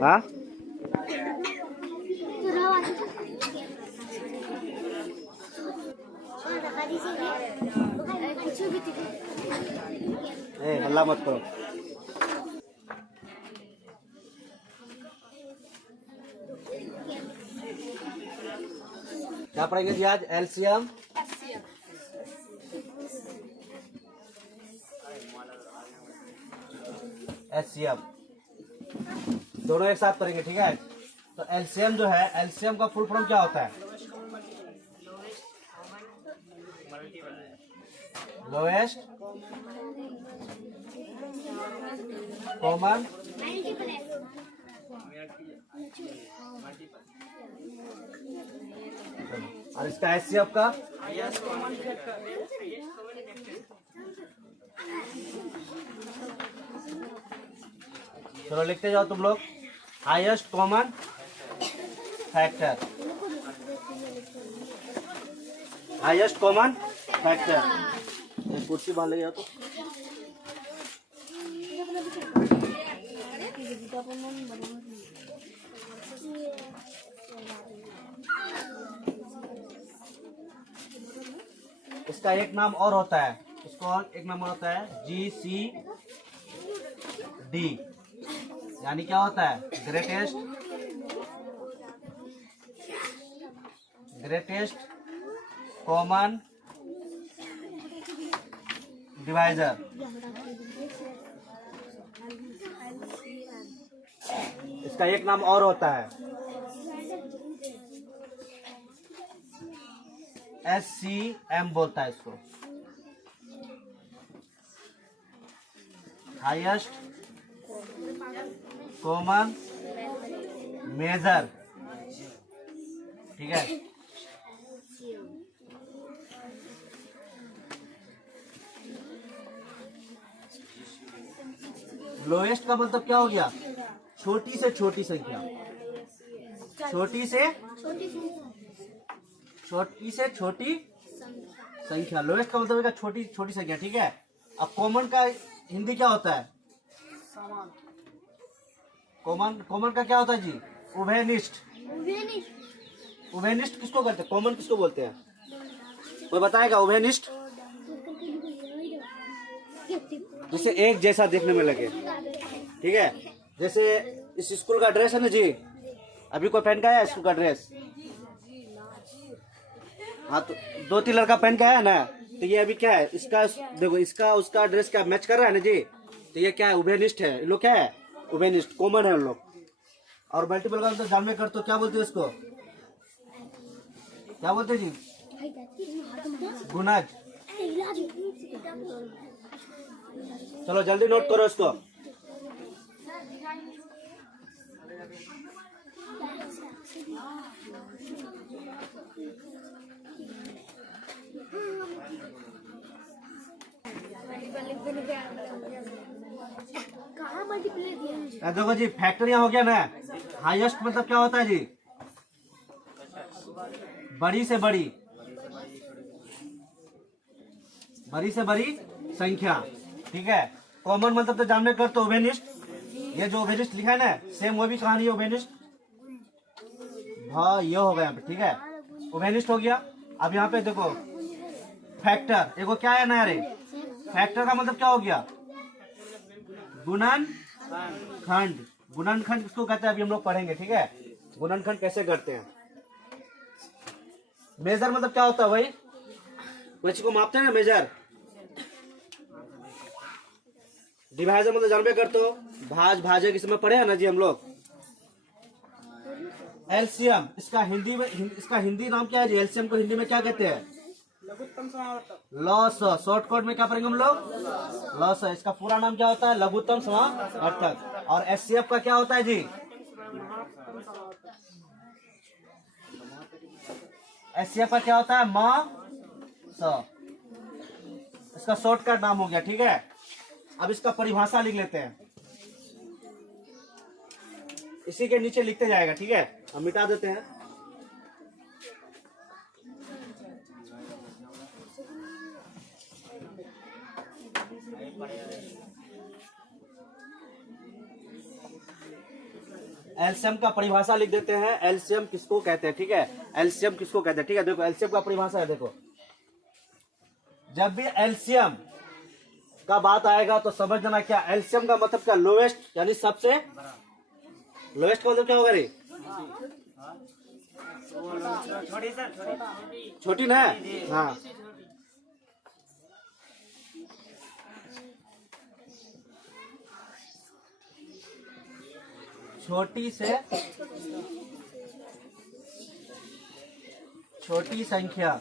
हाँ हल्ला मत करो। क्या पढ़ेंगे जी आज? एलसीएम एचसीएफ दोनों एक साथ करेंगे, ठीक है। तो एलसीएम जो है, एलसीएम का फुल फॉर्म क्या होता है? लोएस्ट कॉमन और इसका एचसीएफ का चलो लिखते जाओ तुम लोग। Highest common factor, highest common factor. कुर्सी बांध ले जाओ तो। इसका एक नाम और होता है, इसको और एक नाम और होता है GCD, यानी क्या होता है? Greatest common divisor. इसका एक नाम और होता है SCM बोलता है इसको, हाईएस्ट कॉमन मेजर, ठीक है। लोएस्ट का मतलब क्या हो गया? छोटी से छोटी संख्या, छोटी से छोटी संख्या। लोएस्ट का मतलब छोटी छोटी संख्या, ठीक है। अब कॉमन का हिंदी क्या होता है? कॉमन का क्या होता है जी? उभयनिष्ठ। उभयनिष्ठ किसको कहते हैं? कॉमन किसको बोलते हैं? कोई बताएगा? उभयनिष्ठ जिसे एक जैसा देखने में लगे, ठीक है। जैसे इस स्कूल का ड्रेस है ना जी, अभी कोई पहन का है स्कूल का ड्रेस? हाँ, तो 2-3 लड़का पहन का है ना, तो ये अभी क्या है? इसका देखो, इसका उसका ड्रेस क्या मैच कर रहा है ना जी, तो ये क्या है? उभयनिष्ठ है। इन लोग क्या है? उभयनिष्ठ, कॉमन है उन लोग। और मल्टीपल का मतलब जानने कर तो क्या बोलते हैं इसको? क्या बोलते हैं जी? गुणज। चलो जल्दी नोट करो इसको। देखो जी, फैक्टरिया हो गया ना। हाईएस्ट मतलब क्या होता है जी? बड़ी से बड़ी, बड़ी से बड़ी संख्या, ठीक है। कॉमन मतलब तो जानने कर तो उभयनिष्ठ, ये जो उभयनिष्ठ लिखा है ना, सेम वो भी कहानी है उभयनिष्ठ। हाँ, ये हो गया, ठीक है, उभयनिष्ठ हो गया। अब यहाँ पे देखो फैक्टर, एगो क्या है ना रे? फैक्टर का मतलब क्या हो गया? गुणनखंड। गुणनखंड किसको कहते हैं अभी हम लोग पढ़ेंगे, ठीक है। गुणनखंड कैसे करते हैं। मेजर मतलब क्या होता है भाई? बच्चे को मापते हैं ना, मेजर। डिवाइजर मतलब जानबे करते हो, भाज भाजक इसमें पढ़े हैं ना जी हम लोग। एलसीएम, इसका हिंदी में, इसका हिंदी नाम क्या है जी? एलसीएम को हिंदी में क्या कहते हैं? लॉस। शॉर्टकट में क्या पढ़ेंगे हम लोग? लॉस। इसका पूरा नाम क्या होता है? लघुत्तम समावर्तक। और एचसीएफ का क्या होता है जी? एचसीएफ का क्या होता है? इसका शॉर्टकट नाम हो गया, ठीक है। अब इसका परिभाषा लिख लेते हैं, इसी के नीचे लिखते जाएगा, ठीक है। हम मिटा देते हैं। एलसीएम का परिभाषा लिख देते हैं। एलसीएम किसको कहते हैं, ठीक है, एलसीएम किसको कहते हैं, ठीक है। देखो एलसीएम का परिभाषा है, देखो जब भी एलसीएम का बात आएगा तो समझ जाना क्या एलसीएम का मतलब क्या, लोवेस्ट यानी सबसे, लोवेस्ट का मतलब क्या होगा रे, छोटी ना, हाँ छोटी से छोटी संख्या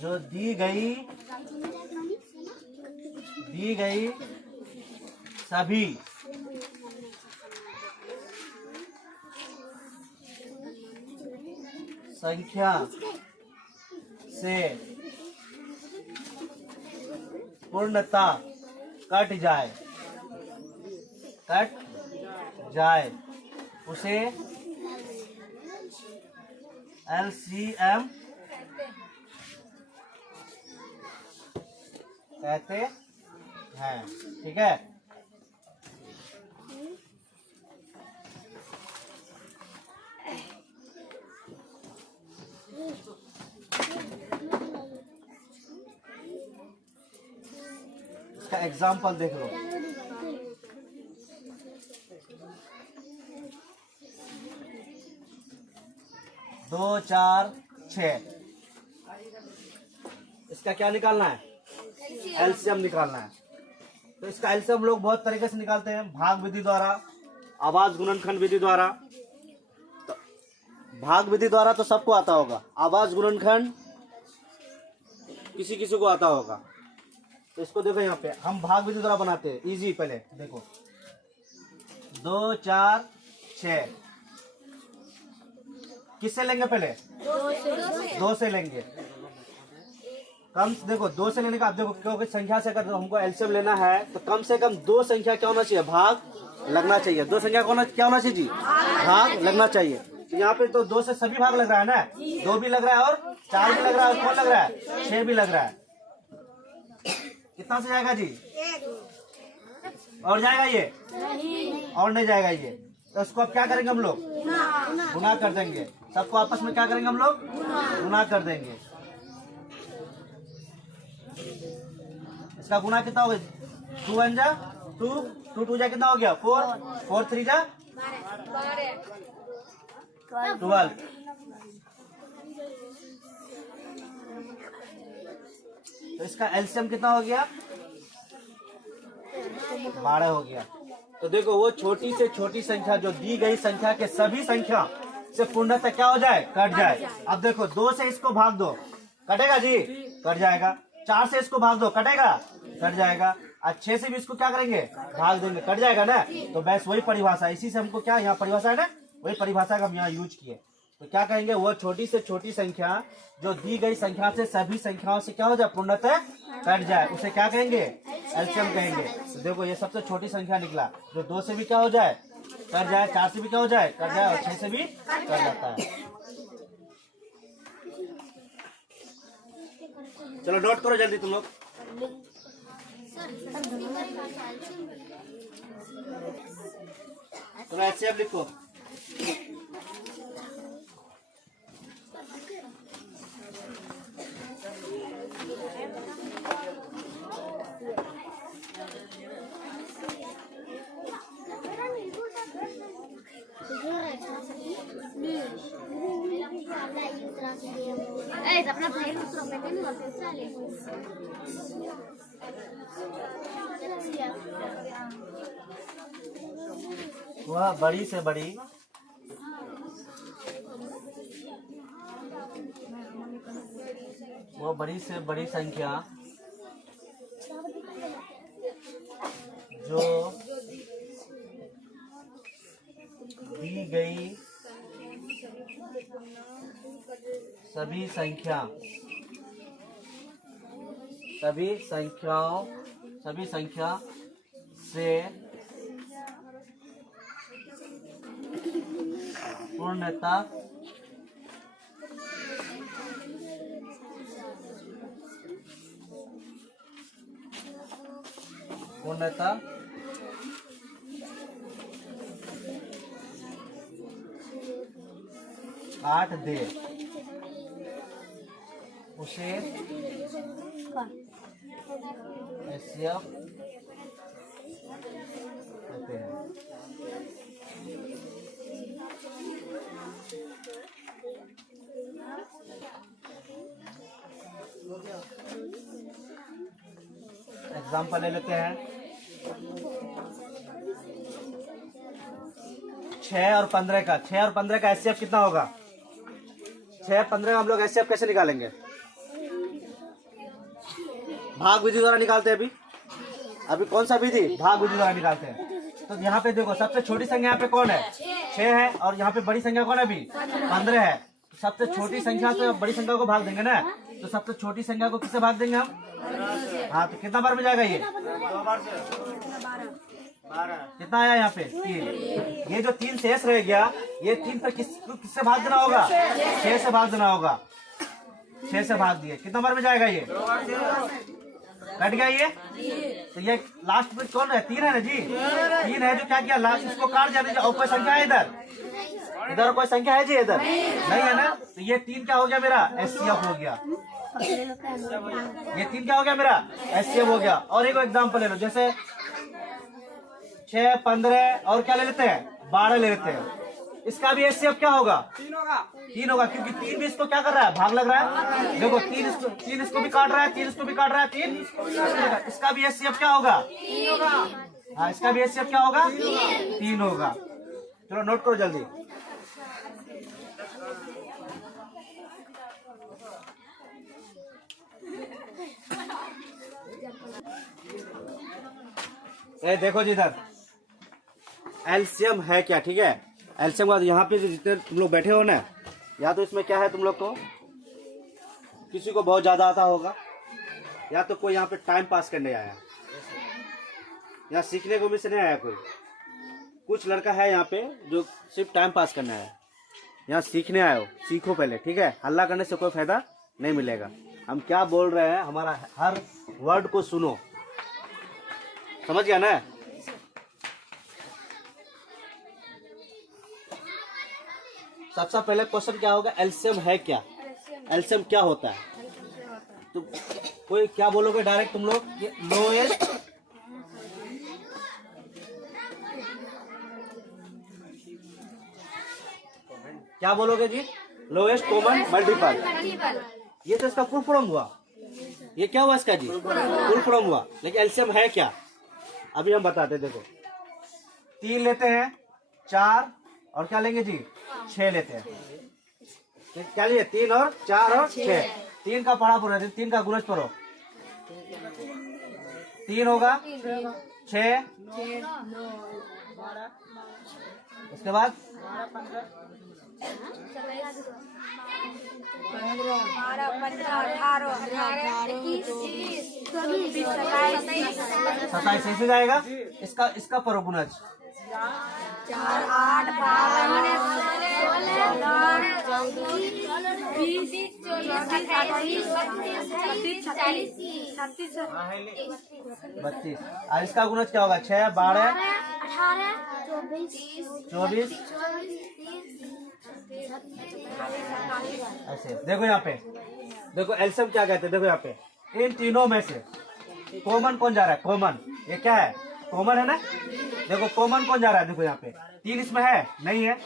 जो दी गई सभी संख्या से पूर्णता कट जाए उसे एलसीएम कहते हैं, ठीक है। इसका एग्जाम्पल देख लो, दो चार छः, इसका क्या निकालना है, एलसीएम निकालना है। तो इसका एलसीएम लोग बहुत तरीके से निकालते हैं, भाग विधि द्वारा, आवाज गुणनखंड विधि द्वारा। तो भाग विधि द्वारा तो सबको आता होगा, आवाज गुणनखंड किसी किसी को आता होगा। तो इसको देखो यहाँ पे हम भाग विधि द्वारा बनाते हैं, इजी। पहले देखो 2 4 6 किससे लेंगे, पहले 2 से लेंगे। कम देखो 2 से लेने का, आप देखो क्योंकि संख्या से अगर हमको एलसीएम लेना है तो कम से कम 2 संख्या क्या होना चाहिए, भाग लगना चाहिए। 2 संख्या क्या होना चाहिए जी, भाग लगना चाहिए। तो यहाँ पे तो 2 से सभी भाग लग रहा है ना, 2 भी लग रहा है और 4 भी लग रहा है, और कौन लग रहा है, 6 भी लग रहा है। कितना से जाएगा जी, और जाएगा ये, और नहीं जाएगा ये। तो इसको अब क्या करेंगे हम लोग, गुना कर देंगे। सबको आपस में क्या करेंगे हम लोग, गुना कर देंगे। इसका गुना कितना हो गया, 2 1 जा 2, 2 2 जा कितना हो गया 4, 4 3 जा 12। तो इसका एलसीएम कितना हो गया, 12 हो गया। तो देखो वो छोटी से छोटी संख्या जो दी गई संख्या के सभी संख्या से पूर्णतः क्या हो जाए, कट जाए। अब देखो 2 से इसको भाग दो, कटेगा जी, कट जाएगा। 4 से इसको भाग दो, कटेगा, कट जाएगा। और 6 से भी इसको क्या करेंगे, भाग देंगे, कट जाएगा ना। तो बस वही परिभाषा, इसी से हमको क्या यहाँ परिभाषा है ना, वही परिभाषा का हम यहाँ यूज किए। तो क्या कहेंगे, वो छोटी से छोटी संख्या जो दी गई संख्या से सभी संख्याओं से क्या हो जाए, पूर्णतः कट जाए, उसे क्या कहेंगे, एलसीएम कहेंगे। तो देखो ये सबसे छोटी संख्या निकला, जो 2 से भी क्या हो जाए, कट जाए, 4 से भी क्या हो जाए, कट जाए, और 6 से भी कट जाता है। चलो नोट करो जल्दी तुम लोग। चलो एलसीएम लिखो। अपना भाई वह बड़ी से बड़ी संख्या जो दी गई सभी संख्या से पूर्णता पूर्णता 8 दे उसे एचसीएफ कहते हैं। एग्जाम्पल ले लेते हैं। 6 और 15 का, 6 और 15 का एचसीएफ कितना होगा? 6 15 का हम लोग एचसीएफ कैसे निकालेंगे? भाग विधि द्वारा निकालते हैं। अभी कौन सा विधि? भाग विधि द्वारा निकालते हैं। तो यहाँ पे देखो, सबसे छोटी संख्या यहाँ पे कौन है? 6 है, और यहाँ पे बड़ी संख्या कौन है? अभी 15 है। सबसे छोटी संख्या से बड़ी संख्या को भाग देंगे ना, तो सबसे छोटी संख्या को किससे भाग देंगे हम? हाँ, तो कितना बार में जाएगा ये? 2 बार से 12। कितना आया यहाँ पे? 3। ये जो 3 शेष रह गया, ये 3 पे किससे भाग देना होगा? 6 से भाग देना होगा। 6 से भाग दिए, कितना बार में जाएगा ये? कट गया ये। तो ये लास्ट में कौन है? 3 है ना जी। 3 है, जो क्या किया लास्ट, इसको काट जाने। और कोई संख्या है इधर? इधर कोई संख्या है जी? इधर नहीं है ना। तो ये 3 क्या हो गया मेरा? एचसीएफ हो गया। ये 3 क्या हो गया मेरा? एचसीएफ हो गया। और एक एग्जांपल ले लो, जैसे 6 15 और क्या ले लेते हैं? 12 ले लेते हैं। इसका भी एचसीएफ क्या होगा? 3 होगा, क्योंकि 3 भी इसको क्या कर रहा है? भाग लग रहा है। देखो 3 इसको भी काट रहा है, 3 इसको भी काट रहा है, 3 इसका भी एचसीएफ क्या होगा? हाँ, इसका भी एचसीएफ क्या होगा? 3 होगा। चलो नोट करो जल्दी। देखो जी, इधर एलसीएम है क्या? ठीक है, एलसीएम का यहाँ पे जितने तुम लोग बैठे हो ना, या तो इसमें क्या है, तुम लोग को किसी को बहुत ज्यादा आता होगा, या तो कोई यहाँ पे टाइम पास करने आया, यहाँ सीखने को भी से नहीं आया कोई। कुछ लड़का है यहाँ पे जो सिर्फ टाइम पास करने आया। यहाँ सीखने आए हो, सीखो पहले, ठीक है। हल्ला करने से कोई फायदा नहीं मिलेगा। हम क्या बोल रहे हैं, हमारा हर वर्ड को सुनो, समझ गया ना? सबसे पहले क्वेश्चन क्या होगा? एलसीएम है क्या? एलसीएम क्या होता है? तो कोई क्या बोलोगे डायरेक्ट तुम लोग? लोएस्ट क्या बोलोगे जी? Lowest common multiple. ये तो इसका फुल फॉर्म हुआ। ये क्या हुआ इसका जी? फुल फॉर्म हुआ। लेकिन एलसीएम है क्या, अभी हम बताते हैं। देखो 3 लेते हैं, 4 और क्या लेंगे जी? 6 लेते हैं। क्या लिए? 3 और 4 और 6। 3 का पढ़ा पूरा, 3 का गुणज पढ़ो। 3 होगा, 6, उसके बाद 27 ऐसे जाएगा। इसका पढ़ो गुणज। 4 8 12 32। और इसका गुणज क्या होगा? 6 12 24। ऐसे देखो यहाँ पे, देखो एलसीएम क्या कहते हैं। देखो यहाँ पे इन तीनों में से कॉमन कौन जा रहा है? कॉमन, ये क्या है? कॉमन है ना। देखो कॉमन कौन जा रहा है? देखो यहाँ पे 3 इसमें है, नहीं है।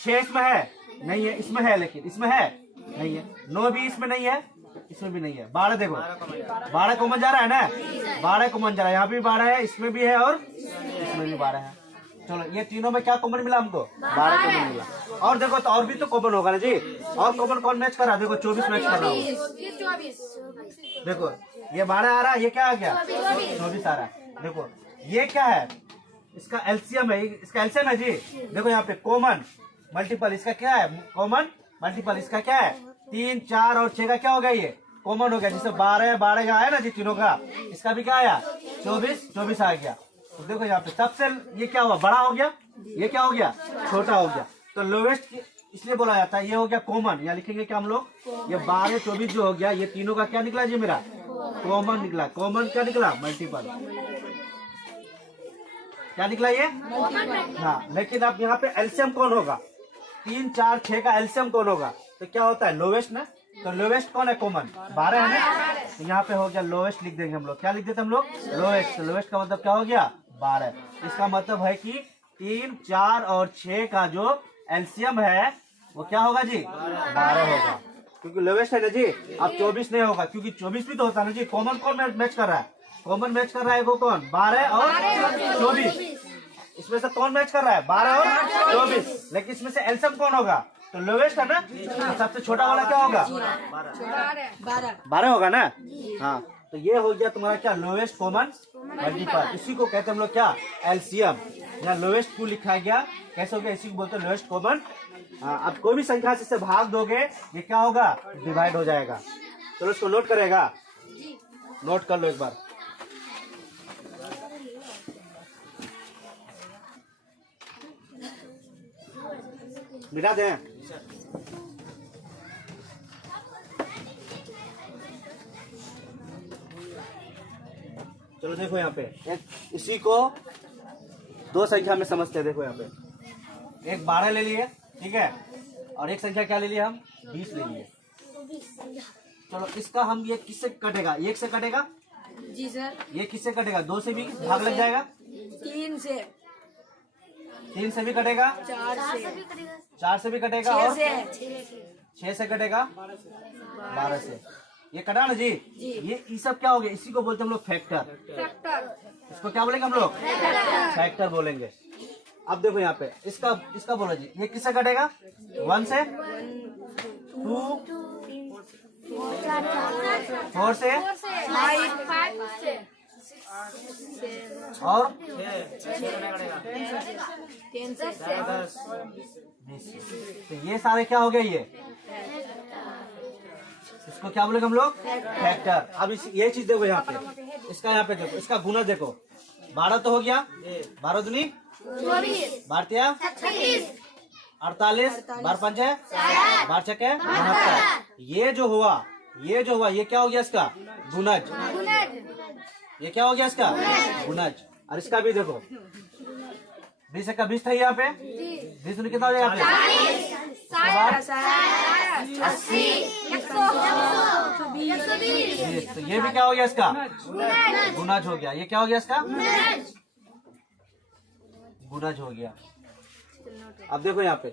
6 इसमें है, नहीं है। इसमें है, लेकिन इसमें है, नहीं है। 9 भी इसमें नहीं है, इसमें भी नहीं है। 12 देखो, 12 कॉमन जा रहा है ना। 12 कॉमन जा रहा है, यहाँ भी 12 है, इसमें भी है और इसमें भी 12 है। चलो ये तीनों में क्या कॉमन मिला हमको? 12 कॉमन मिला। और देखो तो और भी तो कॉमन होगा ना जी। और कॉमन कौन मैच कर रहा है? देखो 24 मैच कर रहा हूँ। देखो ये 12 आ रहा है, ये क्या आ गया? 24 आ रहा है। देखो ये क्या है? इसका एलसीएम है। इसका एलसीएम है जी। देखो यहाँ पे कॉमन मल्टीपल, इसका क्या है? Common multiple. इसका क्या है? 3 4 और 6 का क्या हो गया? ये कॉमन हो गया। जिससे 12 12 का आया ना जी, तीनों का। इसका भी क्या आया? 24 24 आ गया। तो देखो यहाँ पे सबसे ये क्या हुआ? बड़ा हो गया। ये क्या हो गया? छोटा हो गया। तो लोवेस्ट इसलिए बोला जाता है। ये हो गया कॉमन, यहाँ लिखेंगे क्या हम लोग, ये 12 24 जो हो गया, ये तीनों का क्या निकला जी मेरा, कॉमन निकला। कॉमन क्या निकला, मल्टीपल, क्या निकला ये, हाँ। लेकिन अब यहाँ पे एलसीएम कौन होगा, 3 4 6 का एलसीएम कौन होगा, तो क्या होता है लोवेस्ट ना। तो लोवेस्ट कौन है, कॉमन 12 है ना, तो यहाँ पे हो गया लोवेस्ट लिख देंगे हम लोग। क्या लिख देते हम लोग, लोवेस्ट। तो लोवेस्ट का मतलब क्या हो गया, 12। इसका मतलब है कि 3 4 और 6 का जो एलसीएम है वो क्या होगा जी, 12 होगा, क्योंकि लोवेस्ट है ना जी। अब 24 नहीं होगा, क्योंकि 24 भी तो होता है ना जी। कॉमन कौन मैच कर रहा है, कॉमन मैच कर रहा है वो कौन, 12 और 24। इसमें से कौन मैच कर रहा है, 12 और 24। लेकिन इसमें से एलसीएम कौन होगा, तो लोवेस्ट है ना। तो सबसे छोटा वाला क्या होगा, 12 होगा ना, हाँ। तो ये हो गया तुम्हारा क्या, लोवेस्ट कॉमन मल्टीपल। इसी को कहते हैं हम लोग क्या, एलसीएम। यहाँ लोवेस्ट क्यों लिखा गया, कैसे हो गया, इसी को बोलते हैं लोवेस्ट कॉमन। अब कोई भी संख्या से इसे भाग दोगे, ये क्या होगा, डिवाइड हो जाएगा। चलो इसको नोट करेगा, नोट कर लो एक बार। मिटा दें, चलो देखो यहाँ पे इसी को 2 संख्या में समझते हैं। देखो यहाँ पे एक 12 ले लिए, ठीक है, और एक संख्या क्या ले लिए हम, 20 ले लिए। चलो इसका हम ये किससे कटेगा, 1 से कटेगा जी सर। ये किससे कटेगा, 2 से भी भाग लग जाएगा, 3 से, 3 से भी कटेगा, 4 से भी कटेगा, और 6 से कटेगा, 12 से। ये कटा ना जी, ये सब क्या हो गया, इसी को बोलते हैं हम लोग फैक्टर। इसको क्या बोलेंगे हम लोग, फैक्टर बोलेंगे। अब देखो यहाँ पे इसका बोलो जी, ये किससे कटेगा, 1 से, 2, 4 से, और 10 से, 20। तो ये सारे क्या हो गए, ये इसको क्या बोलेंगे हम लोग, फैक्टर। अब ये चीज देखो यहाँ पे, इसका यहाँ पे देखो, इसका गुना देखो, 12 तो हो गया, 12 दूनी 12 48, 12 पंचे 12 छक्के 69। ये जो हुआ ये क्या हो गया, इसका गुणज। ये क्या हो गया, इसका गुणज। और इसका भी देखो, 20 का 20 था यहाँ पे, 20 दूनी कितना हो गया यहाँ पे, 120। तो ये भी क्या हो गया, इसका गुणज हो गया। ये क्या हो गया, इसका गुणज हो गया। अब देखो यहाँ पे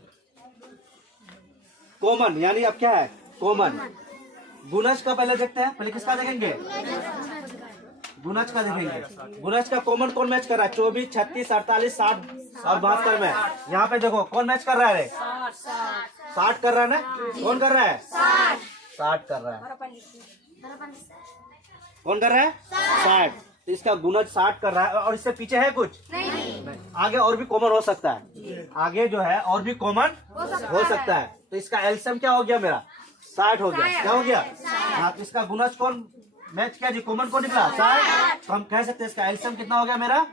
कॉमन, यानी अब क्या है, कॉमन। गुणज का पहले देखते हैं, पहले किसका देखेंगे, गुणज का देखेंगे। गुणज का कॉमन कौन मैच कर रहा है, 24 36 48 60 और 72 में। यहाँ पे देखो कौन मैच कर रहा है, 60 कर रहा है ना, कौन कर रहा है, 60 कर रहा है, कौन कर रहा है, 60। तो इसका गुणज 60 कर रहा है, और इससे पीछे है कुछ नहीं। आगे और भी कॉमन हो सकता है, आगे जो है और भी कॉमन हो सकता है। तो इसका एलसीएम क्या हो गया मेरा, 60 हो गया। क्या हो गया, हाँ। तो इसका गुणज कौन मैच किया जी, कॉमन कौन निकला, 60। तो हम कह सकते हैं इसका एलसीएम कितना हो गया मेरा,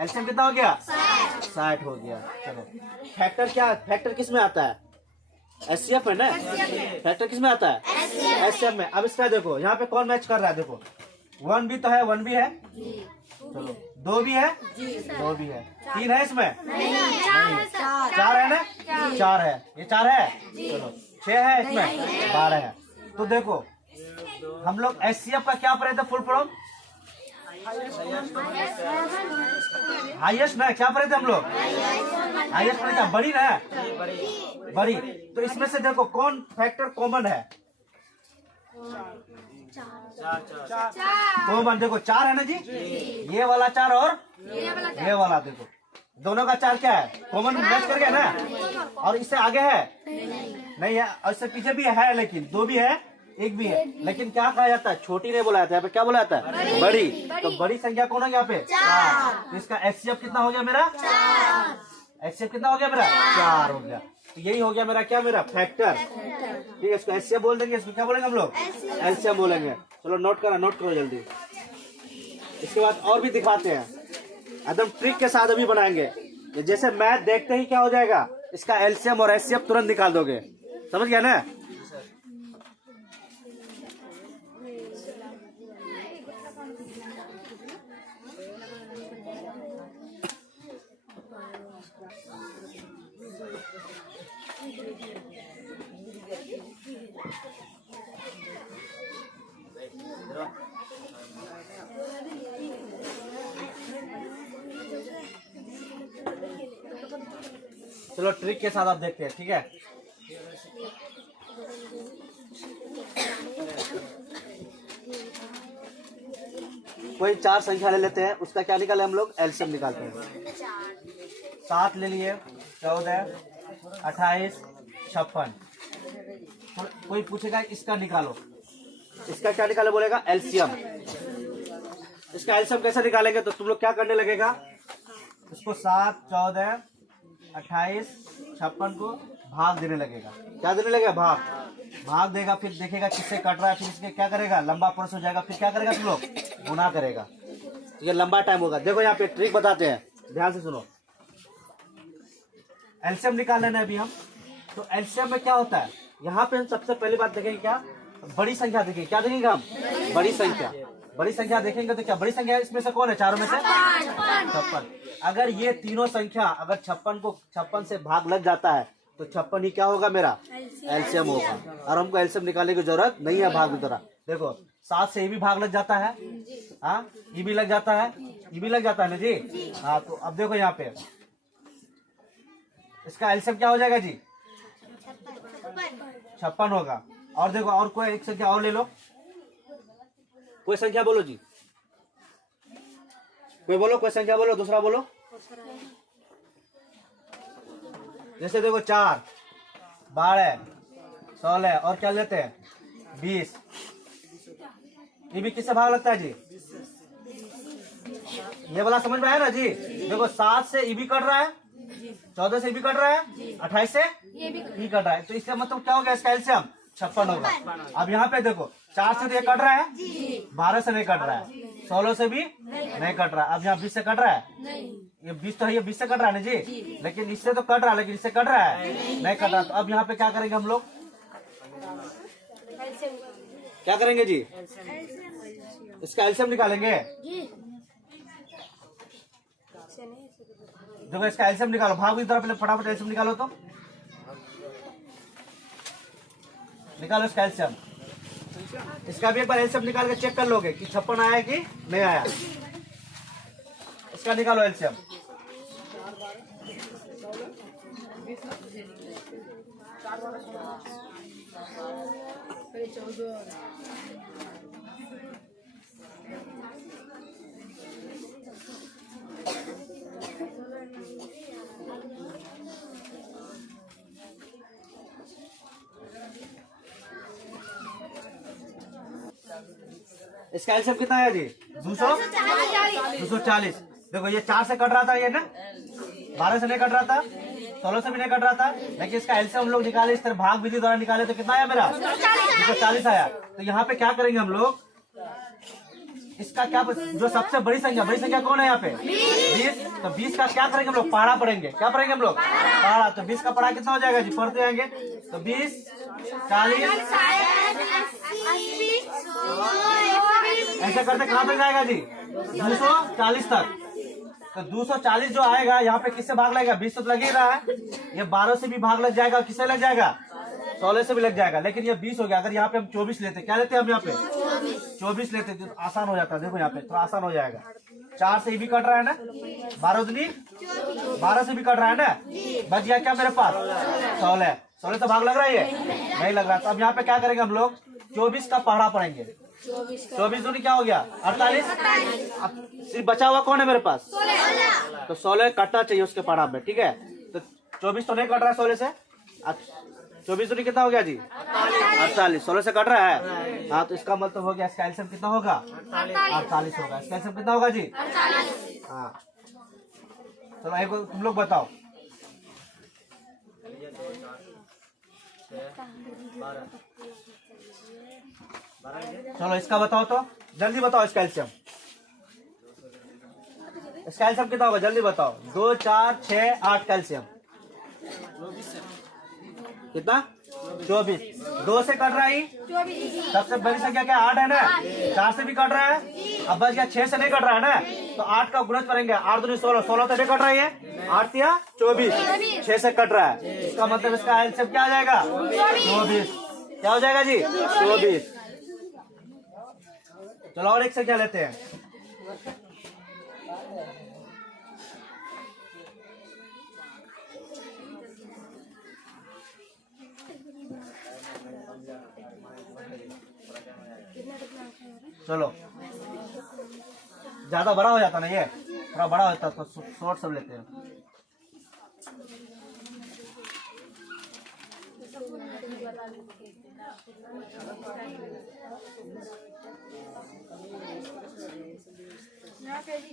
एलसीएम कितना हो गया, 60 हो गया। चलो फैक्टर क्या, फैक्टर किस में आता है, एचसीएफ है ना, फैक्टर किस में आता है, एचसीएफ में। अब इसका देखो यहाँ पे कौन मैच कर रहा है, देखो 1 भी तो है, 1 भी है, चलो 2 भी है, 2 भी है, 3 है इसमें नहीं, 4 है ना, 4 है, ये 4 है, चलो 6 है इसमें, 12 है। तो देखो हम लोग एचसीएफ का क्या पढ़े थे, फुल फॉर्म, हाईएस्ट ना, क्या पढ़े थे हम लोग, हाईएस्ट पढ़े थे, बड़ी ना, बड़ी। तो इसमें से देखो कौन फैक्टर कॉमन है, कॉमन देखो 4 है ना जी, ये वाला 4 और ये वाला देखो, दोनों का 4 क्या है, कॉमन मैच कर गया ना। और इससे आगे है नहीं है, और इससे पीछे भी है, लेकिन 2 भी है, 1 भी है। लेकिन क्या कहा जाता है, छोटी नहीं बोला जाता है, यहाँ पे क्या बोला जाता है, बड़ी। तो बड़ी संख्या कौन है यहाँ पे, 4। तो इसका एचसीएफ कितना हो गया मेरा, एचसीएफ कितना हो गया मेरा, 4 हो गया। तो यही हो गया मेरा क्या, मेरा फैक्टर। ठीक है, इसको एचसीएफ बोल देंगे, इसको क्या बोलेंगे हम लोग, एलसीएम बोलेंगे। चलो नोट करो जल्दी। इसके बाद और भी दिखाते हैं, एकदम ट्रिक के साथ अभी बनाएंगे। जैसे मैथ देखते ही क्या हो जाएगा, इसका एलसीएम और एचसीएफ तुरंत निकाल दोगे। समझ गया ना? चलो ट्रिक के साथ आप देखते हैं, ठीक है? कोई 4 संख्या ले लेते हैं, उसका क्या निकाले हम लोग? एलसीएम निकालते हैं। 7 ले लिए, 14, 28, 56। कोई पूछेगा इसका निकालो, इसका क्या निकाले बोलेगा? एलसीएम। इसका एलसीएम कैसे निकालेंगे? तो तुम लोग क्या करने लगेगा, इसको 7, 14, 28, 56 को भाग देने लगेगा। क्या देने लगेगा? भाग देगा, फिर देखेगा किससे कट रहा है, फिर इसके क्या करेगा? लंबा प्रोसेस हो जाएगा, फिर क्या करेगा तुम लोग? गुना करेगा। ये लंबा टाइम होगा। देखो यहाँ पे ट्रिक बताते हैं, ध्यान से सुनो। एलसीएम निकाल लेना है अभी हम। तो एलसीएम में क्या होता है, यहाँ पे हम सबसे पहली बात देखेंगे क्या? बड़ी संख्या देखेंगे। क्या देखेंगे हम? बड़ी संख्या। बड़ी संख्या देखेंगे तो क्या बड़ी संख्या इसमें से कौन है? चारों में से 56। अगर ये तीनों संख्या अगर 56 से भाग लग जाता है तो 56 ही क्या होगा? मेरा एलसीएम होगा। और हमको एलसीएम निकालने की जरूरत नहीं है भाग की तरह। देखो 7 से ये भी भाग लग जाता है, हाँ, ये भी लग जाता है, ये भी लग जाता है ना जी। हाँ, तो अब देखो यहाँ पे इसका एलसीएम क्या हो जाएगा जी? 56 होगा। और देखो और कोई एक संख्या और ले लो, कोई संख्या बोलो जी, कोई बोलो, कोई संख्या बोलो, दूसरा बोलो। जैसे देखो 4, 12, 16 और क्या लेते हैं? 20। ये भी किससे भाग लगता है जी? ये वाला समझ में आया ना जी? देखो 7 से ये भी कट रहा है, 14 से भी कट रहा है, 28 से ये कट रहा है, तो इसका मतलब क्या हो गया? इसका एलसीएम 56 होगा। अब यहाँ पे देखो 4 से तो ये कट रहा है, 12 से नहीं कट रहा है, 16 से भी नहीं कट रहा है। अब यहाँ 20 से कट रहा है, ये 20 तो है, ये 20 से कट रहा है ना जी, लेकिन इससे तो कट रहा है, लेकिन इससे कट रहा है नहीं कट रहा। तो अब यहाँ पे क्या करेंगे हम लोग? क्या करेंगे जी? इसका एलसीएम निकालेंगे। देखो इसका एलसीएम निकालो, भाग की तरफ पहले फटाफट एलसीएम निकालो, तो निकालो इसका एलसीएम। इसका भी एक बार एलसीएम निकाल के चेक कर लोगे कि 56 आया कि नहीं आया। इसका निकालो एलसीएम। इसका एलसीएम कितना है जी? 240। देखो ये 4 से कट रहा था, ये ना 12 से नहीं कट रहा था, 16 से भी नहीं कट रहा था, लेकिन इसका एलसीएम हम लोग निकाले, इस तरह भाग विधि द्वारा निकाले तो कितना आया मेरा? 240 आया। तो यहाँ पे क्या करेंगे हम लोग? इसका क्या जो सबसे बड़ी संख्या कौन है यहाँ पे? 20। तो 20 का क्या करेंगे हम लोग? पहाड़ा पढ़ेंगे। क्या पढ़ेंगे हम लोग? पहाड़ा। तो 20 का पढ़ा कितना हो जाएगा जी? पढ़ते आएंगे तो 20, 40, ऐसे करते कहाँ तक जाएगा जी? 240 तक। तो 240 जो आएगा यहाँ पे किससे भाग लगेगा? 20 तो लग ही रहा है, ये 12 से भी भाग लग जाएगा, किससे लग जाएगा? 16 से भी लग जाएगा, लेकिन ये 20 हो गया। अगर यहाँ पे हम 24 लेते, क्या लेते हैं हम यहाँ पे? 24 लेते तो आसान हो जाता है। देखो यहाँ पे थोड़ा आसान हो जाएगा। 4 से भी कट रहा है ना, 12 से भी कट रहा है ना, बच गया क्या मेरे पास? 16 तो भाग लग रहा है, ये नहीं लग रहा। तो अब यहाँ पे क्या करेंगे हम लोग? 24 का पहाड़ा पढ़ेंगे। 24 दूनी क्या हो गया? 48। अब सिर्फ बचा हुआ कौन है मेरे पास? तो 16 कटना चाहिए उसके पहाड़ा में, ठीक है? तो 24 तो नहीं कट रहा है 16 से, 24 दूनी कितना हो गया जी? 48। 16 से कट रहा है, हाँ, तो इसका मतलब हो गया इसका एलसीएम कितना होगा? 48 होगा। इसका एलसीएम कितना होगा जी? हाँ, चलो एक तुम लोग बताओ। 12। चलो इसका बताओ, तो जल्दी बताओ इसका एलसीएम। इसका एलसीएम कितना होगा? जल्दी बताओ। 2, 4, 6, 8 का एलसीएम। कितना 24। 2 से कट रहा है, सबसे बड़ी संख्या क्या 8 है ना, 4 से भी कट रहा है, अब बच गया 6 से नहीं कट रहा है ना, तो 8 का गुणज करेंगे, 8 दूनी 16, 16 से नहीं कट रहा है, 8 या 24, 6 से कट रहा है, इसका मतलब इसका एलसीएम क्या आ जाएगा 24। क्या हो जाएगा जी 24। चलो और एक संख्या लेते हैं। चलो ज्यादा बड़ा हो जाता ना, ये थोड़ा बड़ा होता तो शॉर्ट सब लेते हैं।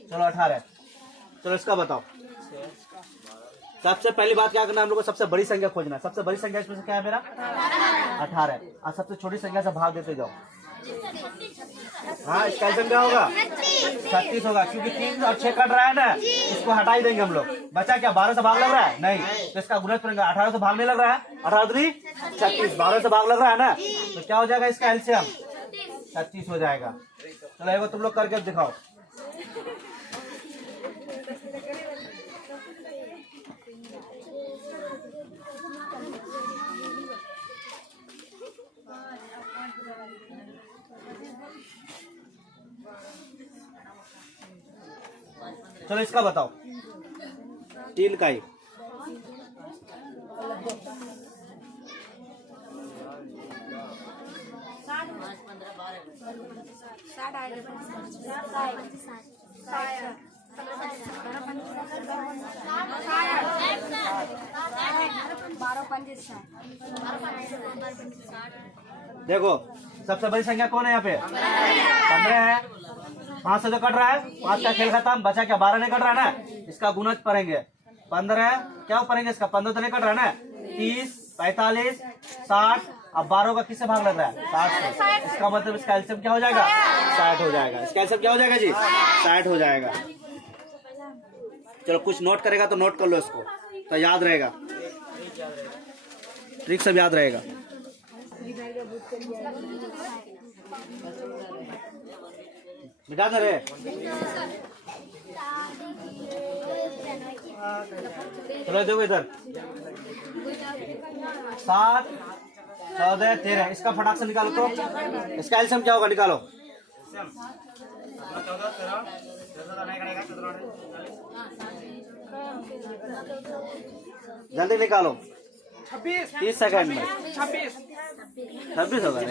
चलो 18। चलो इसका बताओ। सबसे पहली बात क्या करना है हम लोग को, सबसे बड़ी संख्या खोजना है। सबसे बड़ी संख्या इसमें से क्या है मेरा 18 है, और सबसे छोटी संख्या से भाग देते जाओ। हाँ इसका एलसीएम क्या होगा 36 होगा, क्योंकि 3 और 6 कट रहा है ना, इसको हटा ही देंगे हम लोग। बचा क्या 12 से भाग लग रहा है नहीं, तो इसका गुणज करेंगे, 18 से भाग नहीं लग रहा है, 18 दूनी 36, 12 से भाग लग रहा है ना, तो क्या हो जाएगा इसका एलसीएम 36 हो जाएगा। चलो एक बार तुम लोग करके दिखाओ। चलो इसका बताओ 3 का ही। देखो सबसे बड़ी संख्या कौन है यहाँ पे 15 है, 5 से तो कट रहा है, 5 का खेल खत्म, बचा क्या 12 नहीं कट रहा है ना, इसका गुणज पढ़ेंगे 15 क्या पढ़ेंगे इसका 15 तो नहीं कट रहा है ना, 30 45 60, अब 12 का किससे भाग लग रहा है 60 से, इसका मतलब इसका एलसीएम क्या हो जाएगा 60 हो जाएगा। इसका एलसीएम क्या हो जाएगा जी 60 हो जाएगा। चलो कुछ नोट करेगा तो नोट कर लो इसको, तो याद रहेगा, ट्रिक सब याद रहेगा। मिटा दे रे। चलो देखो इधर 7 14 13, इसका फटाक से निकालो तो इसका एलसीएम क्या होगा निकालो। जल्दी निकालो 30 सेकंड में 26 होगा।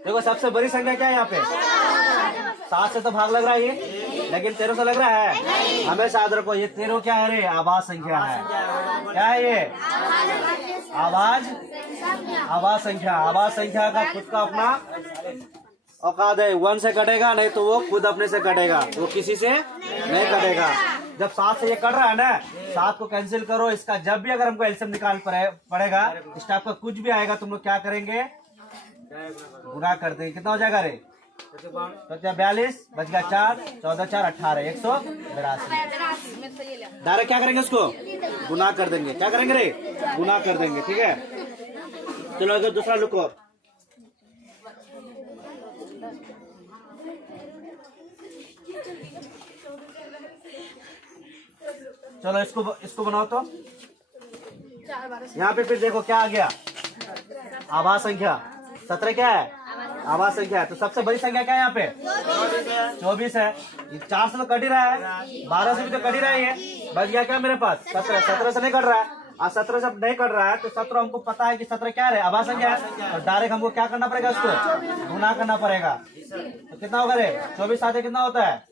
देखो सबसे बड़ी संख्या क्या है यहाँ पे 7 से तो भाग लग रहा है ये, लेकिन 13 से लग रहा है, हमेशा याद रखो ये 13 क्या है रे आवाज संख्या है। क्या है ये आवाज संख्या। आवाज संख्या का खुद का अपना औकात है, 1 से कटेगा नहीं तो वो खुद अपने से कटेगा, वो किसी से नहीं कटेगा। जब 7 से ये कट रहा है ना, 7 को कैंसिल करो, इसका जब भी अगर हमको एलसीएम निकाल पड़ेगा, इस टाइप का कुछ भी आएगा तुम लोग क्या करेंगे गुणा कर देंगे। कितना हो जाएगा रे 42 बच गया 4 14 4 18 182। डायरेक्ट क्या करेंगे उसको गुना कर देंगे। क्या करेंगे रे गुना कर देंगे, ठीक है। चलो अगर दूसरा लुक और चलो इसको बनाओ तो यहाँ पे फिर देखो क्या आ गया आवाज संख्या 17 क्या है आवाज संख्या है। तो सबसे बड़ी संख्या क्या है यहाँ पे 24 है। 4 से तो कट ही रहा है, 12 से भी तो कट ही रहा है, बच गया क्या मेरे पास 17। 17 से नहीं कट रहा है और 17 से नहीं कट रहा है, तो 17 हमको पता है कि 17 क्या है आवाज संख्या है, और डायरेक्ट हमको क्या करना पड़ेगा उसको गुना करना पड़ेगा। तो कितना होगा रे 24 साथ कितना होता है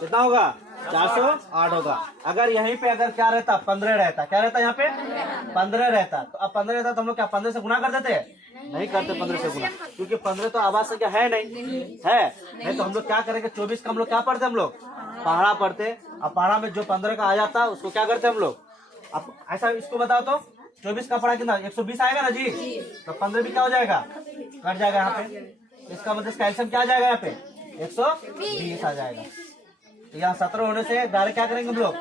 कितना होगा 408 होगा। अगर यहीं पे अगर क्या रहता 15 रहता, क्या रहता यहाँ पे 15 रहता, तो अब 15 रहता तो हम लोग क्या 15 से गुना कर देते नहीं करते 15 से गुना, क्योंकि 15 तो आवाज संख्या है नहीं तो हम लोग क्या करेंगे 24 का हम लोग क्या पढ़ते हम लोग पहाड़ा पढ़ते। अब पहाड़ा में जो 15 का आ जाता उसको क्या करते हम लोग। अब ऐसा इसको बताओ तो 24 का पढ़ा कितना 120 आएगा ना जी, तो 15 भी क्या हो जाएगा कट जाएगा यहाँ पे। इसका मतलब इसका एलसीएम क्या आ जाएगा यहाँ पे 120 आ जाएगा। तो यहाँ 17 होने से डायरेक्ट क्या करेंगे हम लोग